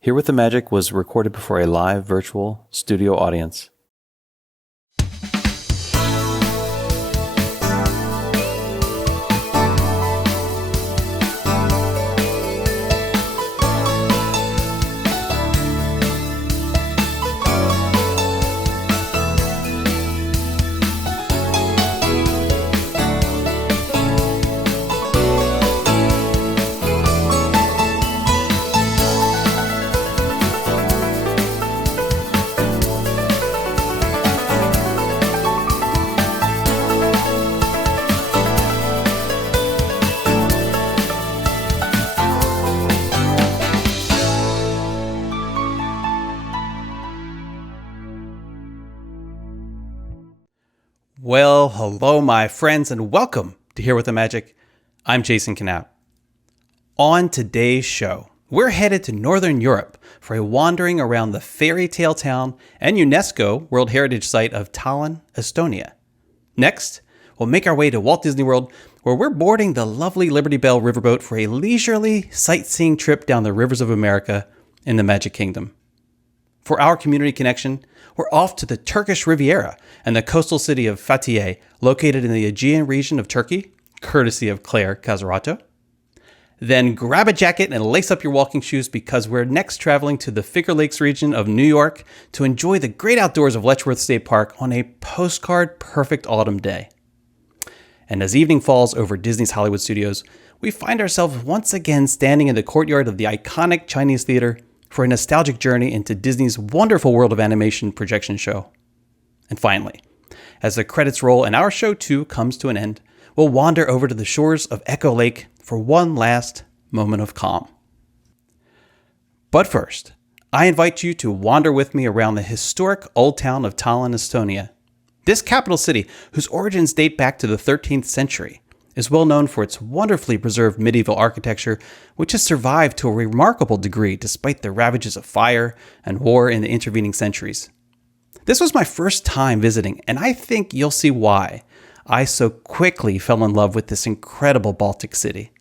Here with the Magic was recorded before a live virtual studio audience. Well, hello, my friends, and welcome to Here with the Magic. I'm Jason Knapp. On today's show, we're headed to Northern Europe for a wandering around the fairytale town and UNESCO World Heritage Site of Tallinn, Estonia. Next, we'll make our way to Walt Disney World, where we're boarding the lovely Liberty Belle Riverboat for a leisurely sightseeing trip down the rivers of America in the Magic Kingdom. For our community connection, we're off to the Turkish Riviera and the coastal city of Fethiye, located in the Aegean region of Turkey, courtesy of Claire Casarato. Then grab a jacket and lace up your walking shoes because we're next traveling to the Finger Lakes region of New York to enjoy the great outdoors of Letchworth State Park on a postcard perfect autumn day. And as evening falls over Disney's Hollywood Studios, we find ourselves once again standing in the courtyard of the iconic Chinese theater for a nostalgic journey into Disney's wonderful world of animation projection show. And finally, as the credits roll and our show too comes to an end, we'll wander over to the shores of Echo Lake for one last moment of calm. But first, I invite you to wander with me around the historic old town of Tallinn, Estonia. This capital city, whose origins date back to the 13th century, is well known for its wonderfully preserved medieval architecture, which has survived to a remarkable degree despite the ravages of fire and war in the intervening centuries. This was my first time visiting, and I think you'll see why I so quickly fell in love with this incredible Baltic city.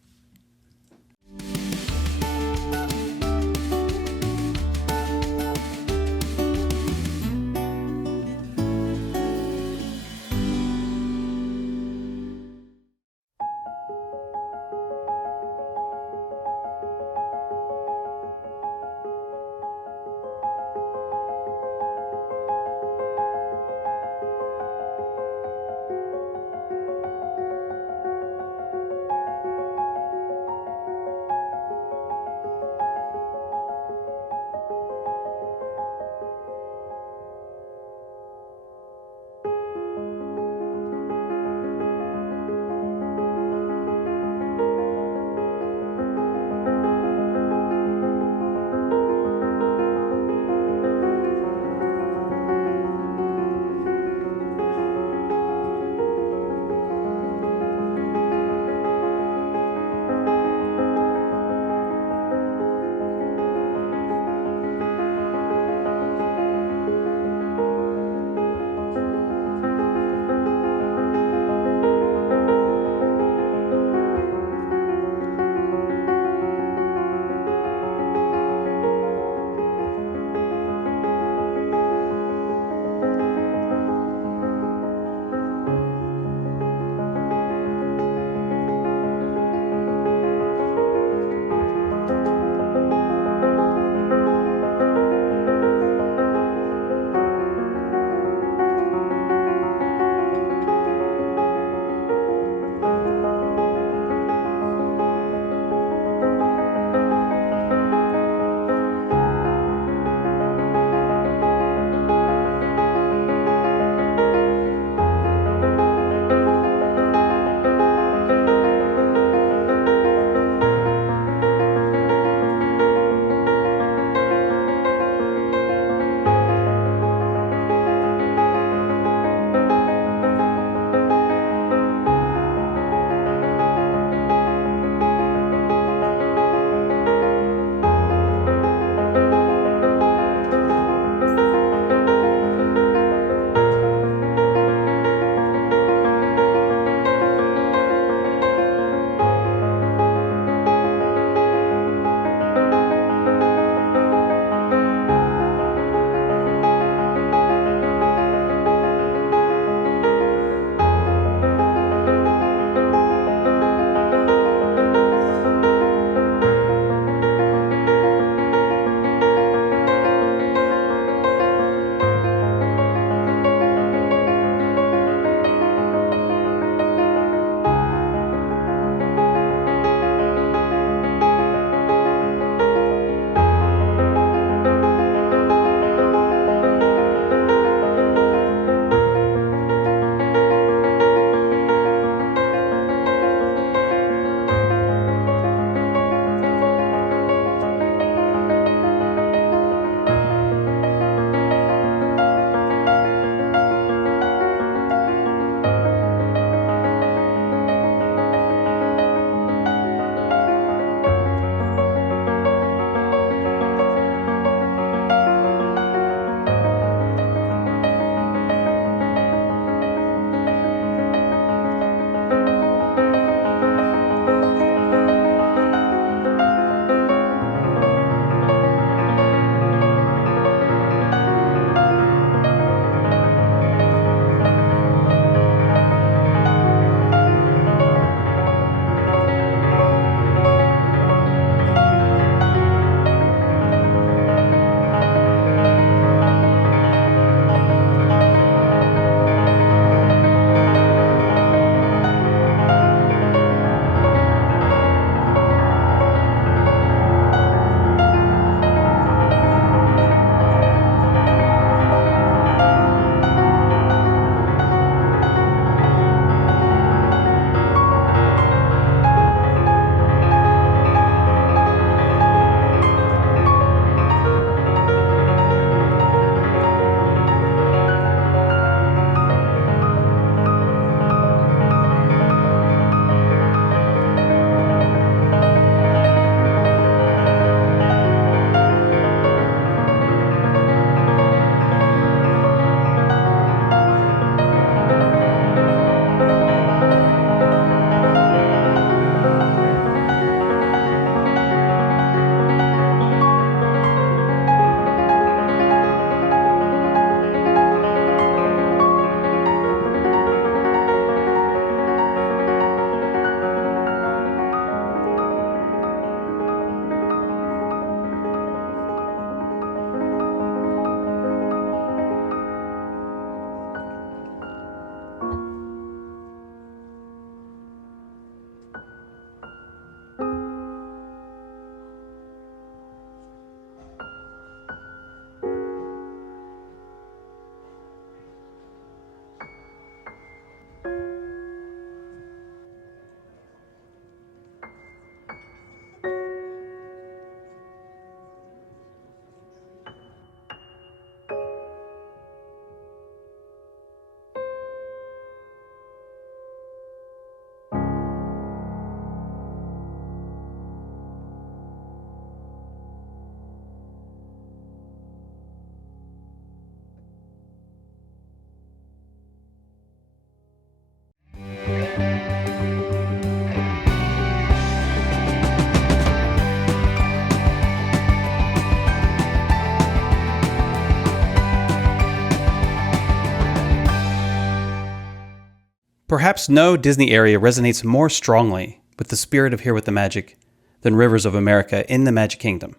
Perhaps no Disney area resonates more strongly with the spirit of Here with the Magic than Rivers of America in the Magic Kingdom.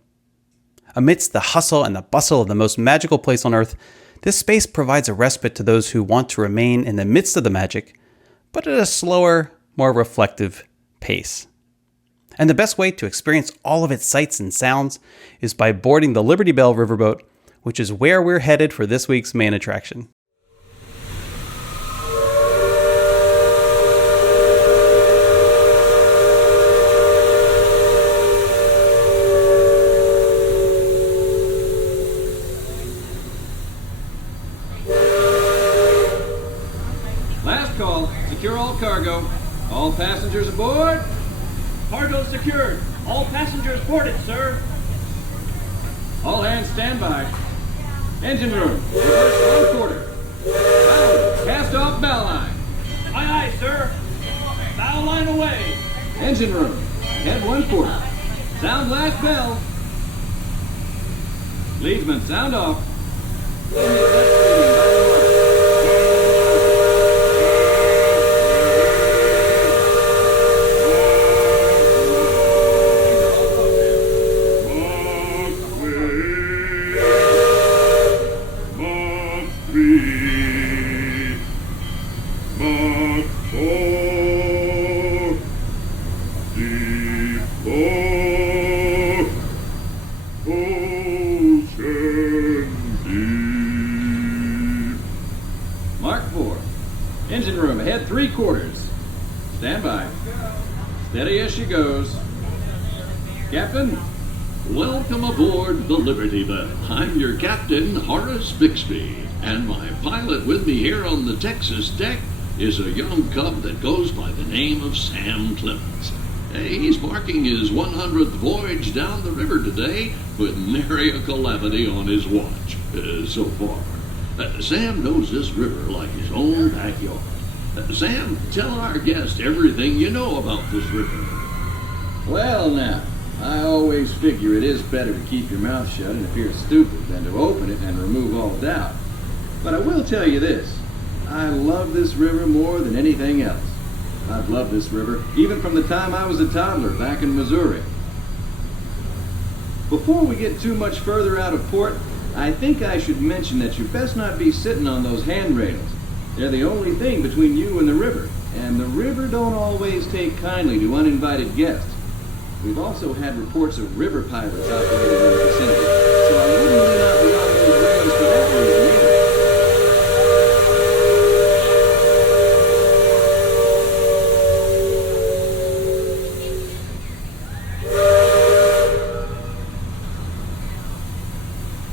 Amidst the hustle and the bustle of the most magical place on earth, this space provides a respite to those who want to remain in the midst of the magic, but at a slower, more reflective pace. And the best way to experience all of its sights and sounds is by boarding the Liberty Belle Riverboat, which is where we're headed for this week's main attraction. Last call. Secure all cargo. All passengers aboard. Cargo secured. All passengers boarded, sir. All hands stand by. Engine room. Reverse 1/4. Ballard, cast off bow line. Aye, aye, sir. Bow line away. Engine room. Head 1/4. Sound last bell. Leadsman, sound off. Mark 4. Engine room, head 3/4. Stand by. Steady as she goes. Captain? Welcome aboard the Liberty Belle. I'm your captain, Horace Bixby, and my pilot with me here on the Texas deck is a young cub that goes by the name of Sam Clemens. He's marking his 100th voyage down the river today with nary a calamity on his watch so far. Sam knows this river like his own backyard. Sam, tell our guest everything you know about this river. Well now, I always figure it is better to keep your mouth shut and appear stupid than to open it and remove all doubt. But I will tell you this, I love this river more than anything else. I've loved this river even from the time I was a toddler back in Missouri. Before we get too much further out of port, I think I should mention that you best not be sitting on those handrails. They're the only thing between you and the river don't always take kindly to uninvited guests. We've also had reports of river pirates operating in the vicinity, so I wouldn't lean out beyond those rails for that reason either.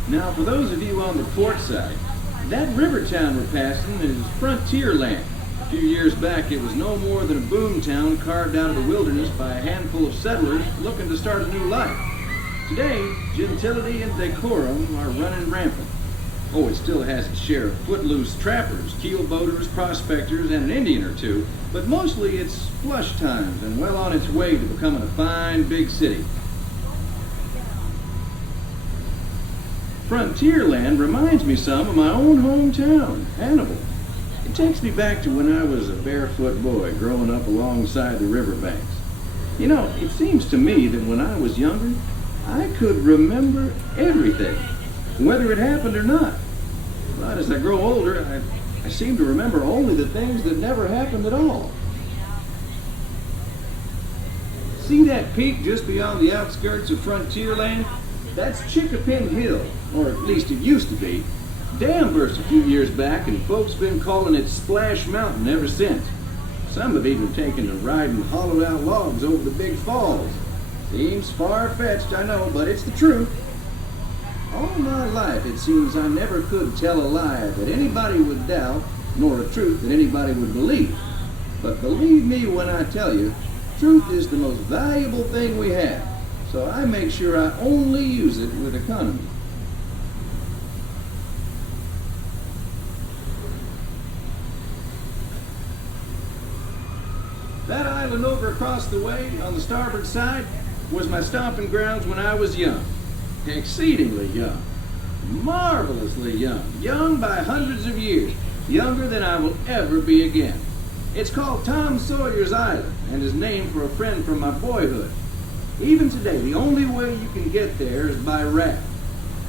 Now, for those of you on the port side, that river town we're passing is frontier land. A few years back, it was no more than a boom town carved out of the wilderness by a handful of settlers looking to start a new life. Today, gentility and decorum are running rampant. Oh, it still has its share of footloose trappers, keelboaters, prospectors, and an Indian or two, but mostly it's flush times and well on its way to becoming a fine big city. Frontierland reminds me some of my own hometown, Hannibal. It takes me back to when I was a barefoot boy growing up alongside the riverbanks. You know, it seems to me that when I was younger, I could remember everything, whether it happened or not. But as I grow older, I seem to remember only the things that never happened at all. See that peak just beyond the outskirts of Frontierland? That's Chickapin Hill, or at least it used to be. Dam burst a few years back, and folks been calling it Splash Mountain ever since. Some have even taken to riding hollowed-out logs over the big falls. Seems far-fetched, I know, but it's the truth. All my life, it seems I never could tell a lie that anybody would doubt, nor a truth that anybody would believe. But believe me when I tell you, truth is the most valuable thing we have. So I make sure I only use it with economy. That island over across the way on the starboard side was my stomping grounds when I was young. Exceedingly young. Marvelously young. Young by hundreds of years. Younger than I will ever be again. It's called Tom Sawyer's Island and is named for a friend from my boyhood. Even today, the only way you can get there is by raft.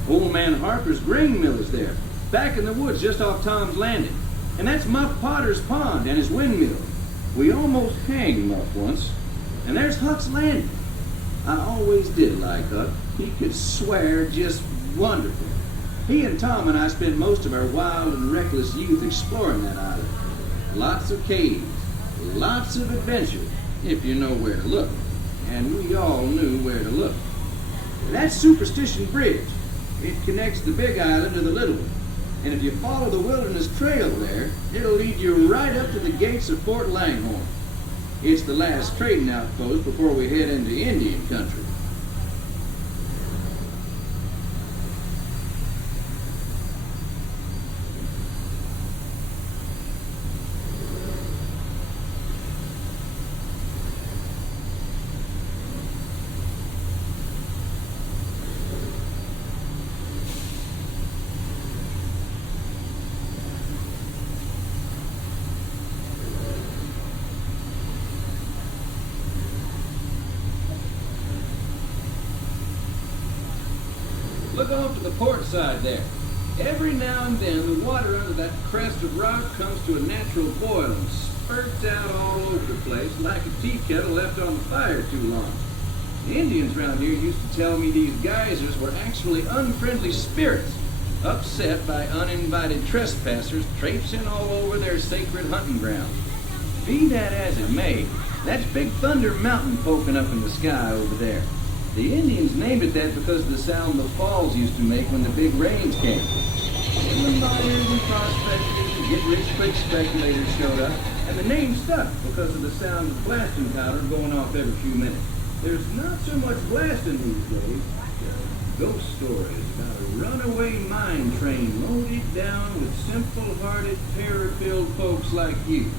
Old man Harper's grain mill is there, back in the woods just off Tom's Landing. And that's Muff Potter's pond and his windmill. We almost hanged Muff once. And there's Huck's Landing. I always did like Huck. He could swear just wonderful. He and Tom and I spent most of our wild and reckless youth exploring that island. Lots of caves, lots of adventure, if you know where to look. And we all knew where to look. That's Superstition Bridge. It connects the big island to the little one. And if you follow the Wilderness Trail there, it'll lead you right up to the gates of Fort Langhorne. It's the last trading outpost before we head into Indian country. Look off to the port side there. Every now and then the water under that crest of rock comes to a natural boil and spurts out all over the place like a tea kettle left on the fire too long. The Indians around here used to tell me these geysers were actually unfriendly spirits, upset by uninvited trespassers traipsing all over their sacred hunting grounds. Be that as it may, that's Big Thunder Mountain poking up in the sky over there. The Indians named it that because of the sound the falls used to make when the big rains came. And the miners and prospectors and get-rich-quick speculators showed up, and the name stuck because of the sound of blasting powder going off every few minutes. There's not so much blasting these days. Ghost stories about a runaway mine train loaded down with simple-hearted, terror-filled folks like you.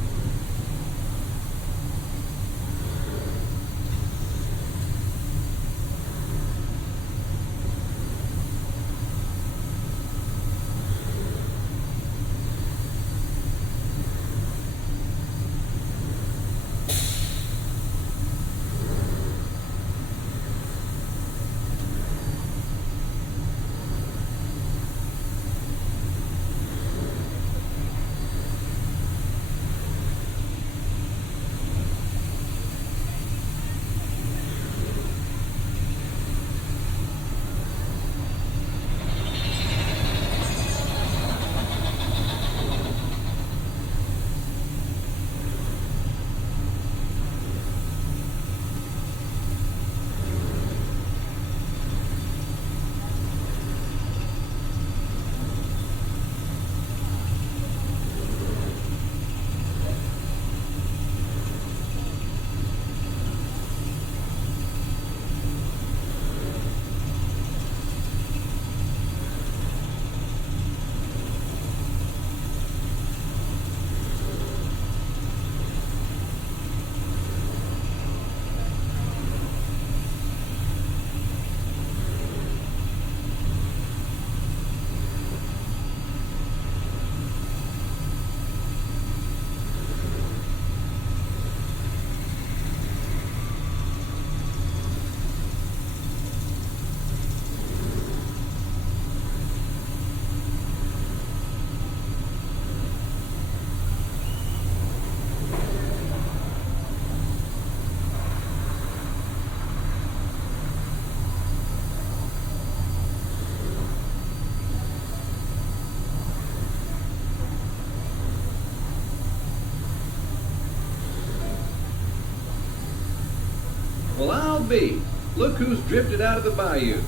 Well, I'll be. Look who's drifted out of the bayou.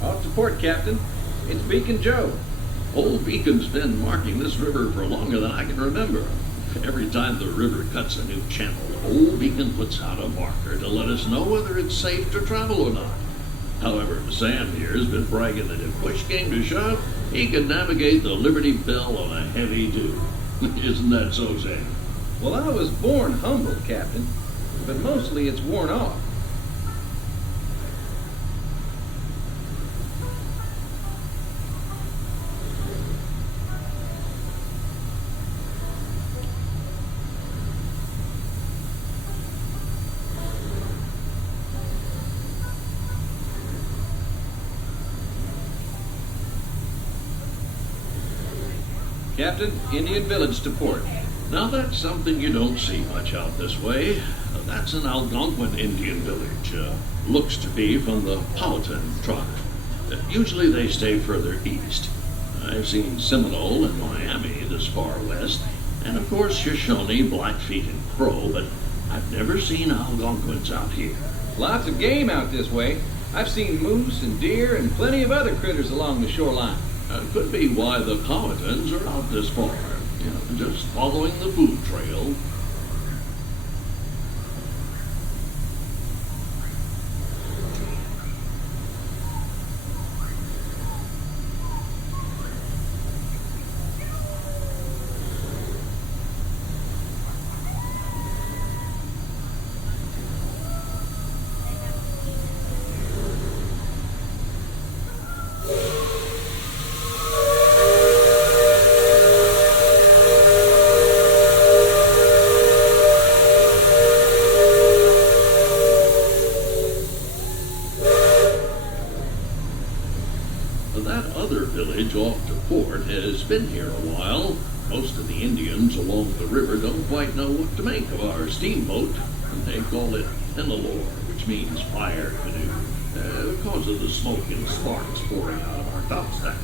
Off to port, Captain. It's Beacon Joe. Old Beacon's been marking this river for longer than I can remember. Every time the river cuts a new channel, Old Beacon puts out a marker to let us know whether it's safe to travel or not. However, Sam here has been bragging that if push came to shove, he can navigate the Liberty Belle on a heavy dew. Isn't that so, Sam? Well, I was born humble, Captain, but mostly it's worn off. Captain, Indian village to port. Now that's something you don't see much out this way. That's an Algonquin Indian village. Looks to be from the Powhatan tribe. Usually they stay further east. I've seen Seminole and Miami this far west, and of course Shoshone, Blackfeet, and Crow, but I've never seen Algonquins out here. Lots of game out this way. I've seen moose and deer and plenty of other critters along the shoreline. Could be why the Powhatans are out this far. Just following the food trail. Off to port has been here a while. Most of the Indians along the river don't quite know what to make of our steamboat, and they call it Penelor, which means fire canoe, because of the smoke and sparks pouring out of our topstack.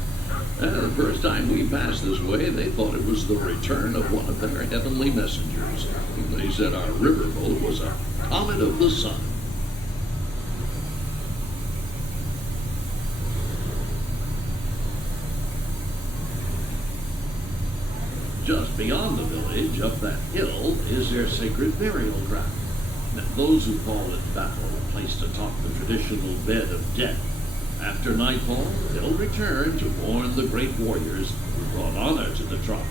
The first time we passed this way, they thought it was the return of one of their heavenly messengers. They said our riverboat was a comet of the sun. Just beyond the village, up that hill, is their sacred burial ground. Now, those who call it Battle, a place atop the traditional bed of death. After nightfall, they'll return to mourn the great warriors who brought honor to the tribe.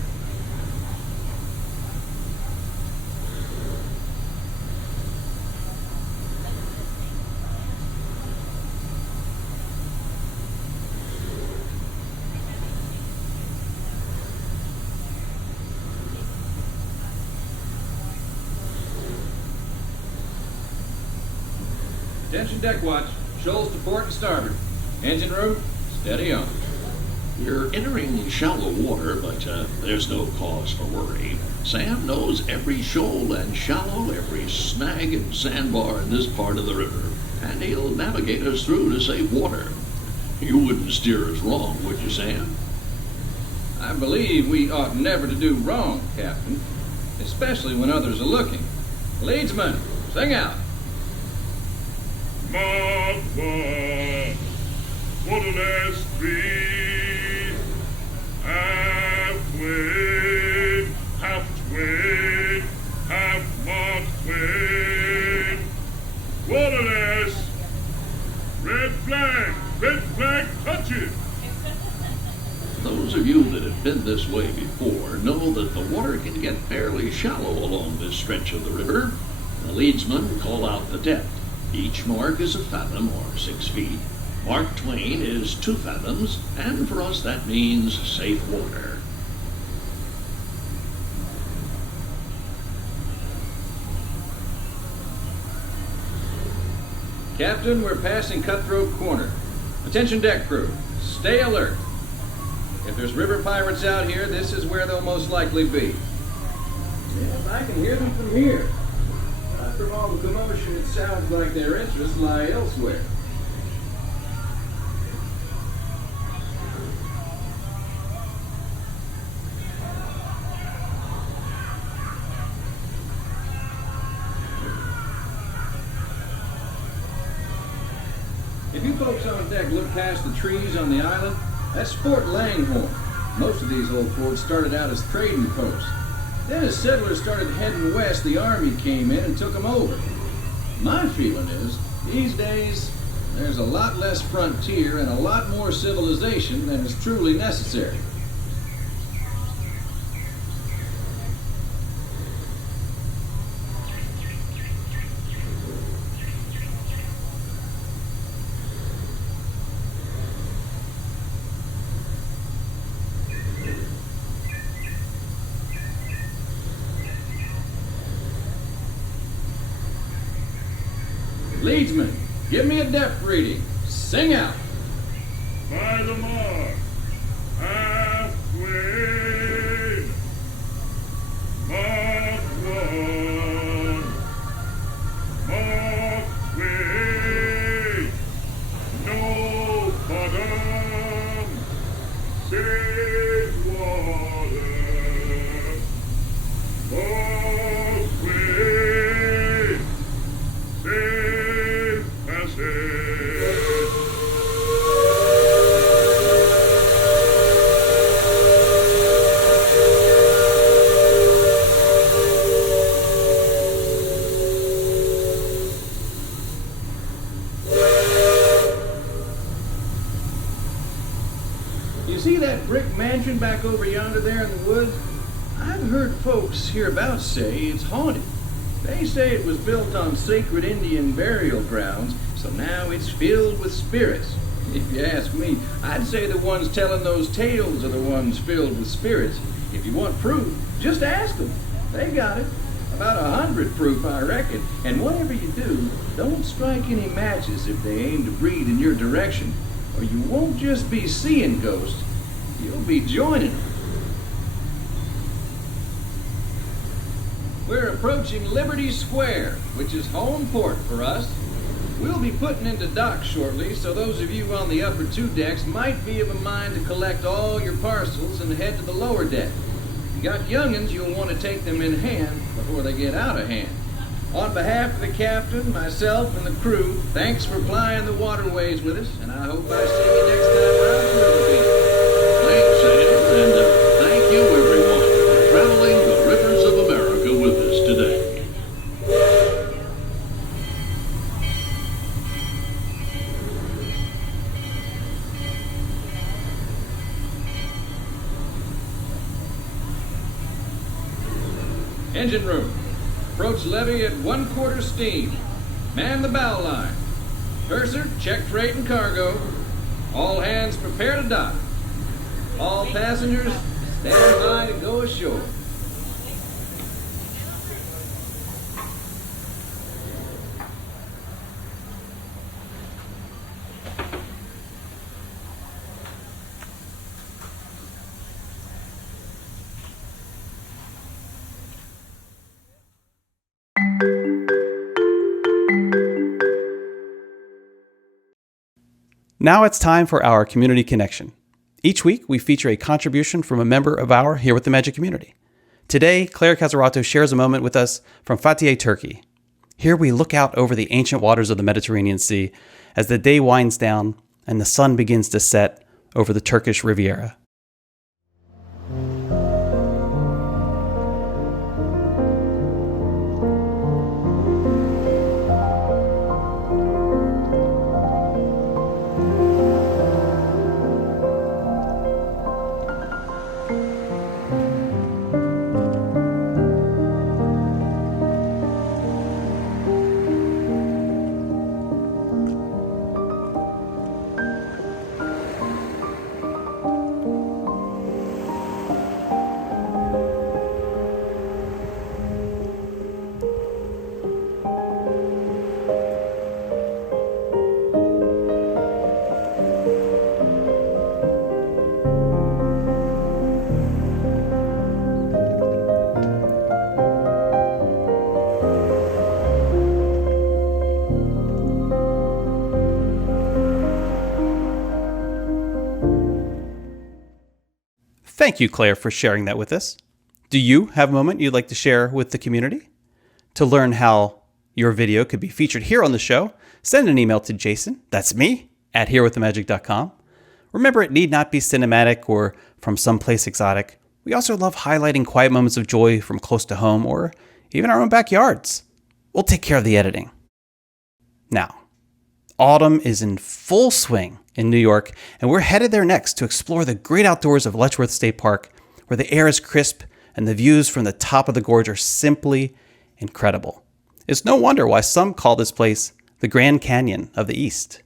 Attention deck watch. Shoals to port and starboard. Engine room, steady on. You're entering shallow water, but there's no cause for worry. Sam knows every shoal and shallow, every snag and sandbar in this part of the river, and he'll navigate us through to safe water. You wouldn't steer us wrong, would you, Sam? I believe we ought never to do wrong, Captain, especially when others are looking. Leadsman, sing out. Mother, waterless stream, half wind, half wind, half marked wind, waterless, red flag touches. Those of you that have been this way before know that the water can get fairly shallow along this stretch of the river. The leadsman call out the depth. Each mark is a fathom, or 6 feet. Mark twain is 2 fathoms, and for us that means safe water. Captain, we're passing Cutthroat Corner. Attention deck crew, stay alert. If there's river pirates out here, this is where they'll most likely be. Yes, I can hear them from here. From all the commotion, it sounds like their interests lie elsewhere. If you folks on deck look past the trees on the island, that's Fort Langhorne. Most of these old forts started out as trading posts. Then as settlers started heading west, the army came in and took them over. My feeling is, these days, there's a lot less frontier and a lot more civilization than is truly necessary. Leadsman, give me a depth reading. Sing out. By the mark, half wind, You see that brick mansion back over yonder there in the woods? I've heard folks hereabouts say it's haunted. They say it was built on sacred Indian burial grounds, so now it's filled with spirits. If you ask me, I'd say the ones telling those tales are the ones filled with spirits. If you want proof, just ask them. They got it. About 100 proof, I reckon. And whatever you do, don't strike any matches if they aim to breathe in your direction, or you won't just be seeing ghosts, you'll be joining them. We're approaching Liberty Square, which is home port for us. We'll be putting into dock shortly, so those of you on the upper two decks might be of a mind to collect all your parcels and head to the lower deck. If you got young'uns, you'll want to take them in hand before they get out of hand. On behalf of the captain, myself, and the crew, thanks for flying the waterways with us, and I hope I see you next time around the Riverboat. Thanks, Sam, and thank you, everyone, for traveling the rivers of America with us today. Engine room. Approach levee at 1/4 steam. Man the bow line. Purser, check freight and cargo. All hands prepare to dock. All passengers, stand by to go ashore. Now it's time for our community connection. Each week, we feature a contribution from a member of our Here with the Magic community. Today, Claire Casarato shares a moment with us from Fethiye, Turkey. Here we look out over the ancient waters of the Mediterranean Sea as the day winds down and the sun begins to set over the Turkish Riviera. Thank you, Claire, for sharing that with us. Do you have a moment you'd like to share with the community? To learn how your video could be featured here on the show, send an email to Jason, that's me, at herewiththemagic.com. Remember, it need not be cinematic or from someplace exotic. We also love highlighting quiet moments of joy from close to home or even our own backyards. We'll take care of the editing. Now, autumn is in full swing in New York, and we're headed there next to explore the great outdoors of Letchworth State Park, where the air is crisp and the views from the top of the gorge are simply incredible. It's no wonder why some call this place the Grand Canyon of the East.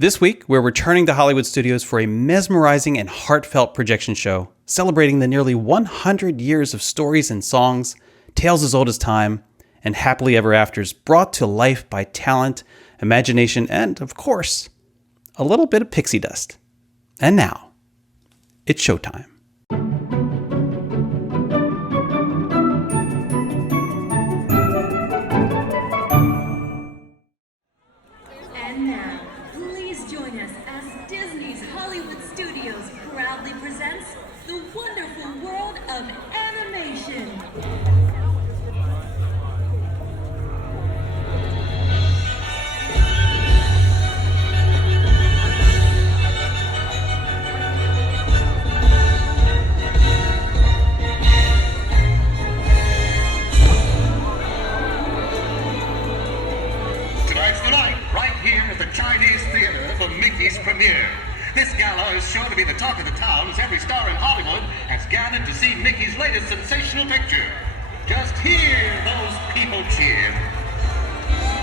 This week, we're returning to Hollywood studios for a mesmerizing and heartfelt projection show celebrating the nearly 100 years of stories and songs, tales as old as time, and happily ever afters brought to life by talent, imagination, and, of course, a little bit of pixie dust. And now, it's showtime. And now, please join us as Disney's Hollywood Studios proudly presents the wonderful world of animation. Tonight's the night, right here at the Chinese Theater for Mickey's premiere. This gala is sure to be the talk of the town as every star in Hollywood has gathered to see Mickey's latest sensational picture. Just hear those people cheer.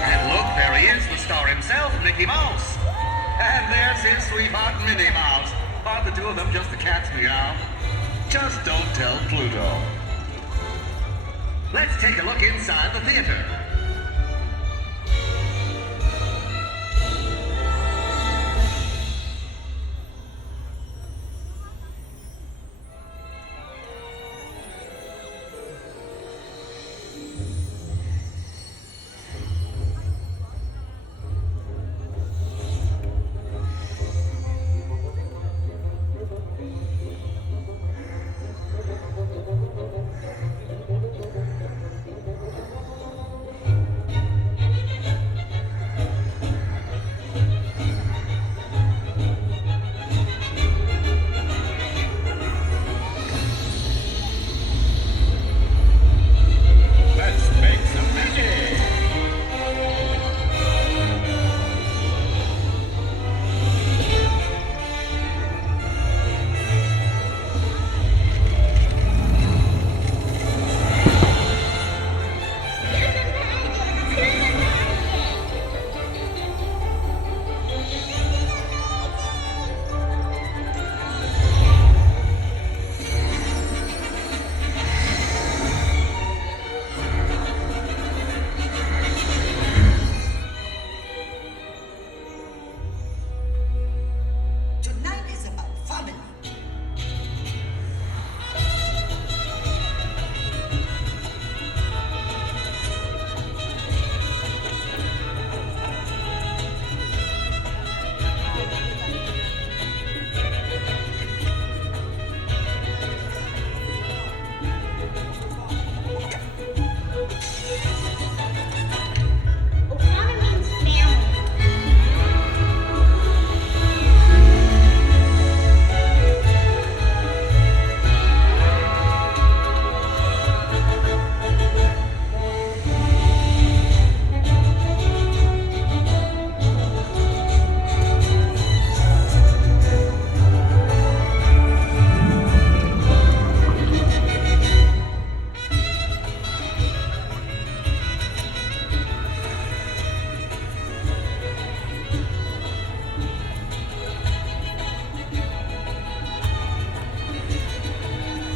And look, there he is, the star himself, Mickey Mouse. And there's his sweetheart, Minnie Mouse. Aren't the two of them just the cat's meow? Just don't tell Pluto. Let's take a look inside the theater. Let's make some magic! Tonight is about family. Ohana means family.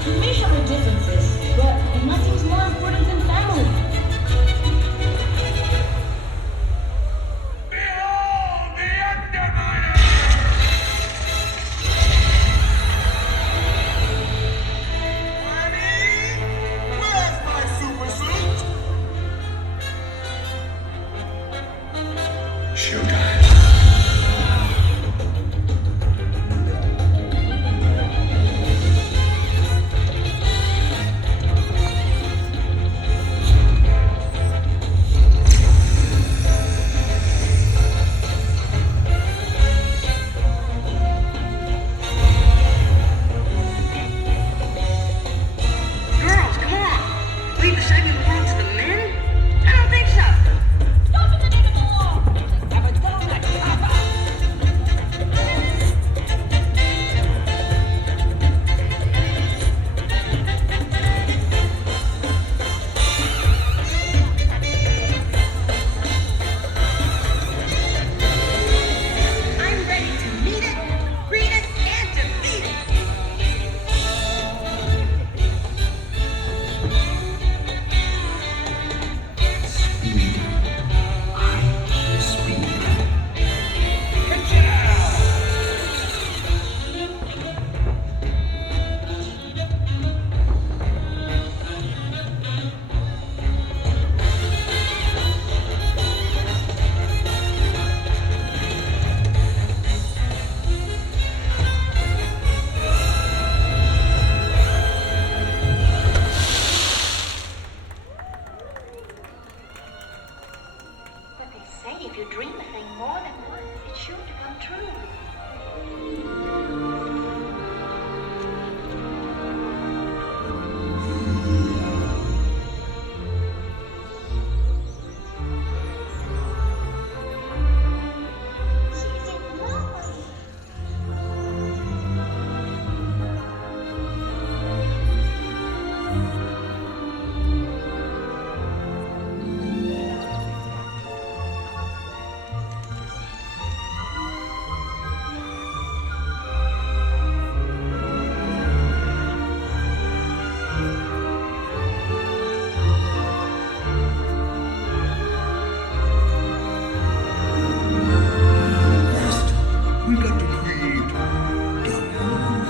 You may show the differences, but nothing's more important than family. Behold the Underminer! Honey, where's my super suit? Showtime. Girls, come on. Leave the shaping of the world to the men? I don't think so. Stop in the name of the law! Have a done that if you dream a thing more than once, it's sure to come true. She's in love. First, we got to create the mood.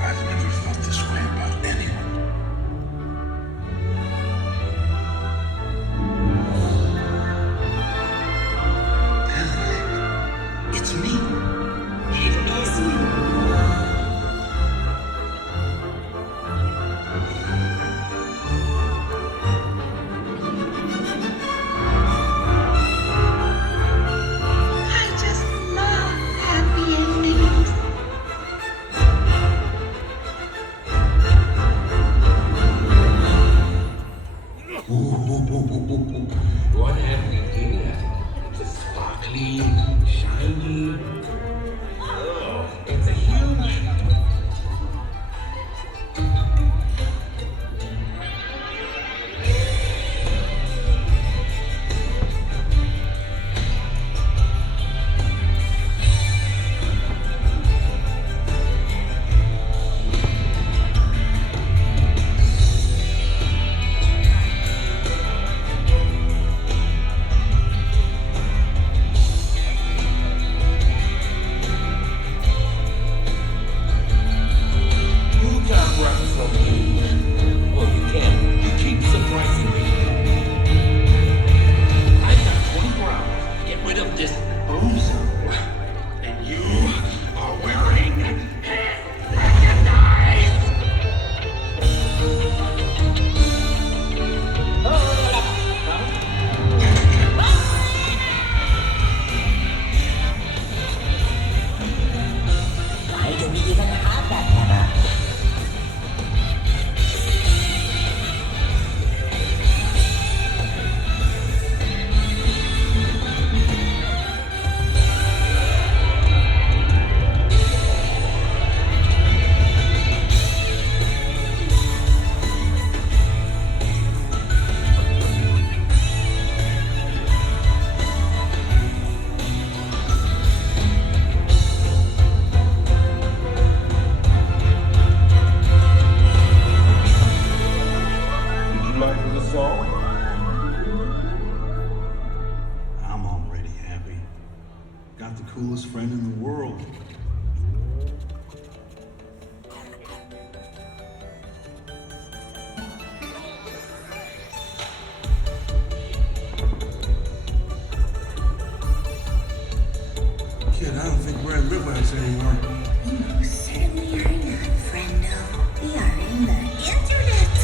I've never felt this way about anyone. It's me. It is you. I just love happy endings. What have we here? It's sparkly, shiny. Oh, it's a human. You can't run from me. Well, you can. You keep surprising me. I've got 24 hours to get rid of this bozo. And you are wearing his recognize. Why do we even have that hammer? Would you like the song? I'm already happy. Got the coolest friend in the world. Kid, I don't think we're at Riverboat anymore. No, certainly are not, friendo. We are in the internet.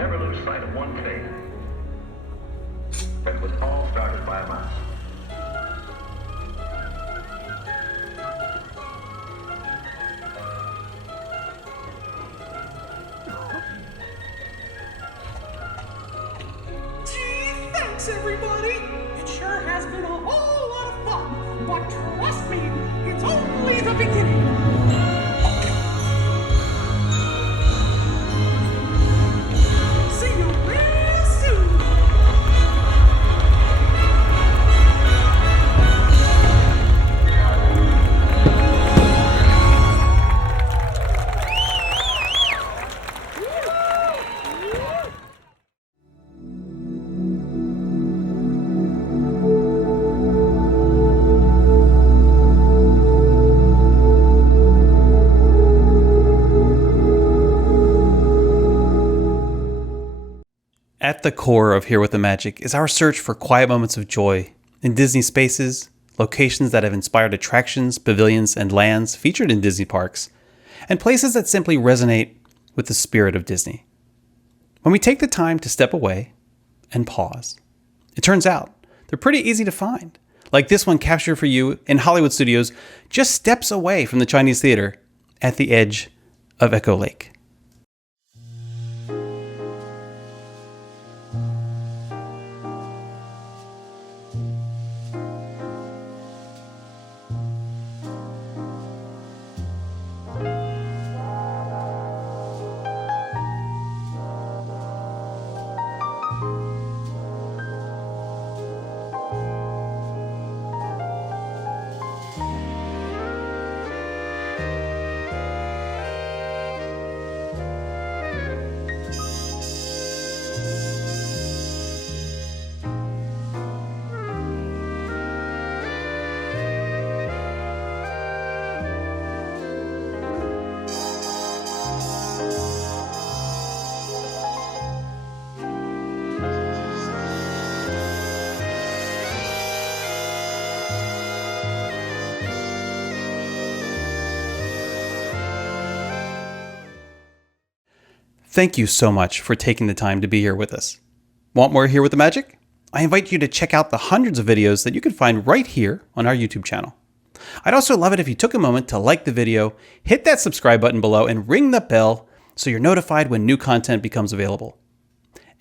never lose sight of one thing. It was all started by a mouse. Gee, thanks everybody! It sure has been a whole lot of fun, but trust me, it's only the beginning. See you real soon! At the core of Here with the Magic is our search for quiet moments of joy in Disney spaces, locations that have inspired attractions, pavilions, and lands featured in Disney parks, and places that simply resonate with the spirit of Disney. When we take the time to step away and pause, it turns out they're pretty easy to find, like this one captured for you in Hollywood Studios, just steps away from the Chinese Theater at the edge of Echo Lake. Thank you so much for taking the time to be here with us. Want more Here with the Magic? I invite you to check out the hundreds of videos that you can find right here on our YouTube channel. I'd also love it if you took a moment to like the video, hit that subscribe button below, and ring the bell so you're notified when new content becomes available.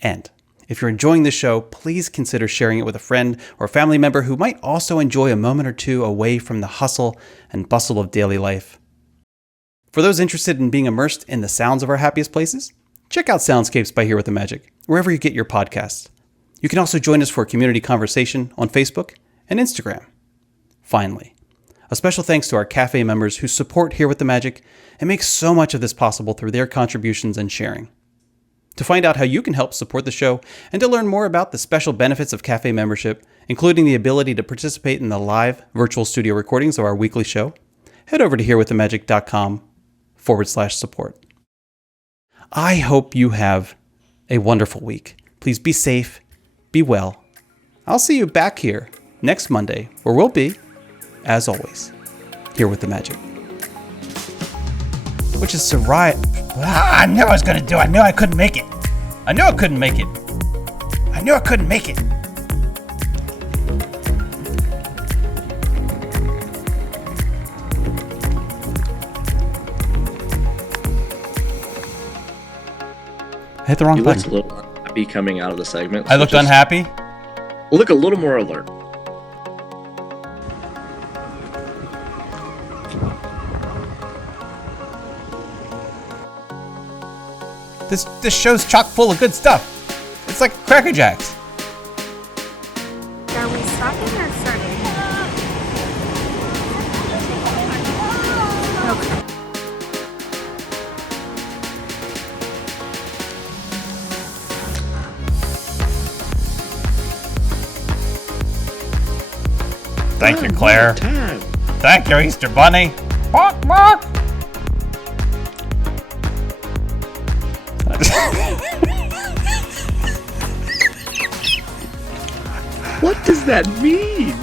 And if you're enjoying this show, please consider sharing it with a friend or family member who might also enjoy a moment or two away from the hustle and bustle of daily life. For those interested in being immersed in the sounds of our happiest places, check out Soundscapes by Here with the Magic, wherever you get your podcasts. You can also join us for a community conversation on Facebook and Instagram. Finally, a special thanks to our cafe members who support Here with the Magic and make so much of this possible through their contributions and sharing. To find out how you can help support the show and to learn more about the special benefits of cafe membership, including the ability to participate in the live virtual studio recordings of our weekly show, head over to herewiththemagic.com/support. I hope you have a wonderful week. Please be safe, be well. I'll see you back here next Monday, where we'll be, as always, Here with the Magic. Which is Sarai. I knew I was going to do it. I knew I couldn't make it. I knew I couldn't make it. I knew I couldn't make it. I hit the wrong button. You looked a little unhappy coming out of the segment. I looked unhappy? Look a little more alert. This show's chock full of good stuff. It's like Cracker Jacks. Are we stopping or starting? Okay. Thank you, Claire. Thank you, Easter Bunny. Bark, bark. What does that mean?